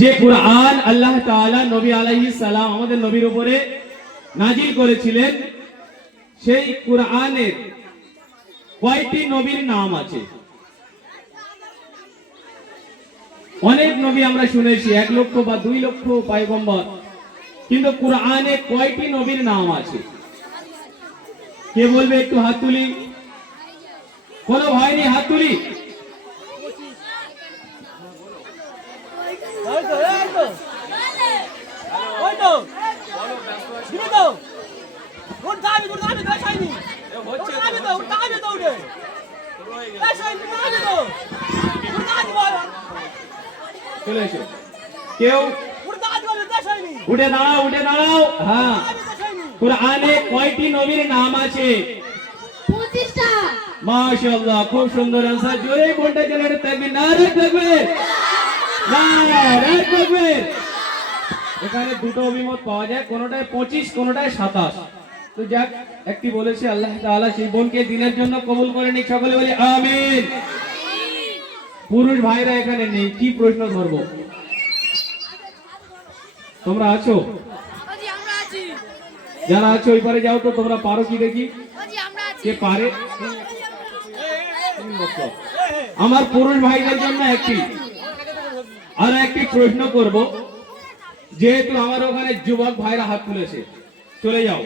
যে কুরআন আল্লাহ তাআলা নবী আলাইহিস সালাম আমাদের নবীর উপরে নাজিল করেছিলেন, সেই কুরআনের কয়টি নবীর নাম আছে? অনেক নবী আমরা শুনেছি, 1 লক্ষ বা 2 লক্ষ পয়গম্বর, কিন্তু কুরআনে কয়টি নবীর নাম আছে? কে বলবে? একটু হাত তুলি। কোন ভাই নেই, হাত তুলি। চলে এসো। কেউ উঠে দাঁড়াও, উঠে দাঁড়াও। হ্যাঁ, কুরআনে কয়টি নবীর নাম আছে? 25টা। মাশাআল্লাহ, খুব সুন্দর आंसर। জোরে বলতে চলে তাকবীর, নারে তাকবীর, নারে তাকবীর। এখানে দুটো অভিমত পাওয়া যায়, কোনটায় 25, কোনটায় 27। তো যাক, একটি বলেছে আল্লাহ তাআলা সেই বোনকে দিনের জন্য কবুল করে নিক। সকলে বলি আমিন। পুরুষ ভাইরা এখানে নেই, কি প্রশ্ন ধরবো? তোমরা আছো? জি আমরা আছি। যারা আছো ওই পারে যাও তো, তোমরা পারো কি দেখি? জি আমরা আছি। কে পারে? আমার পুরুষ ভাইদের জন্য আর একটি প্রশ্ন করব, যেহেতু আমার ওখানে যুবক ভাইরা হাত তুলেছে, চলে যাও।